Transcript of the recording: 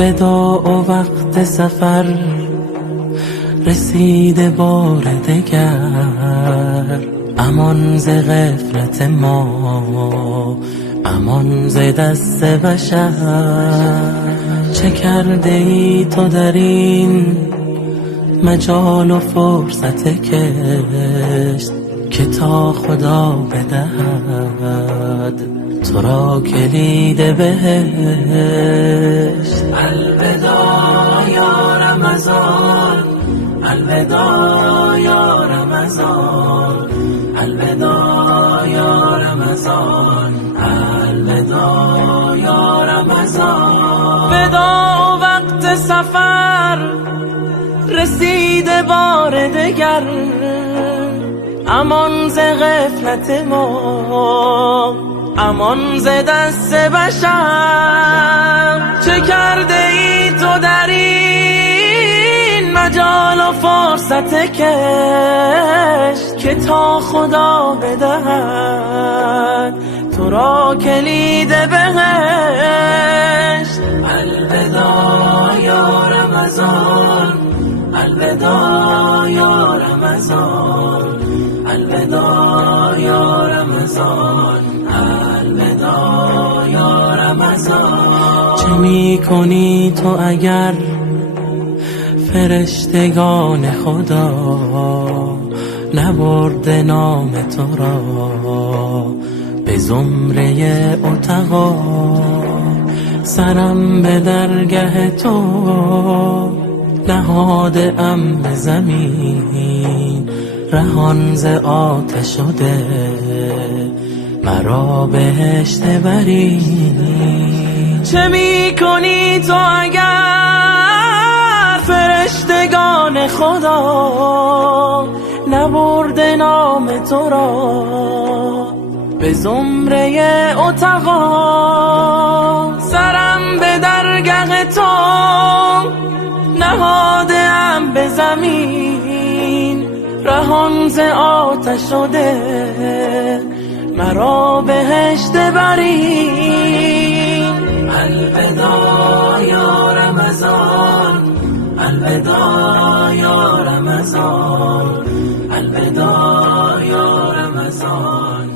الوداع و وقت سفر رسیده بار دگر. امان ز غفلت ما، امان ز دست بشر. چه کرده ای تو در این مجال و فرصت کشت که تا خدا بدهد تو را کلید بهشت. الوداع یا رمضان، الوداع یا رمضان، الوداع یا رمضان، الوداع یا رمضان. وداع وقت سفر رسیده بار دگر. امان ز غفلت ما، امان ز دست بشر. چه کرده ای تو در این مجال و فرصت کش که تا خدا بدهد تو را کلید بهشت. الوداع یا رمضان، الوداع یا رمضان، الوداع یا رمضان، الوداع یا رمضان. چه می کنی تو اگر فرشتگان خدا نبرده نام تو را به زمره عتقا؟ سرم به درگه تو نهاده ام به زمین. رهان ز آتش شده مرا بهشت بری. چه می کنی تو اگر فرشتگان خدا نبرده نام تو را به زمره عتقا؟ سرم به درگه تو نهاده ام به زمین. رهان ز آتش شده مرا بهشت بری. الوداع یا رمضان، الوداع یا رمضان، الوداع یا رمضان،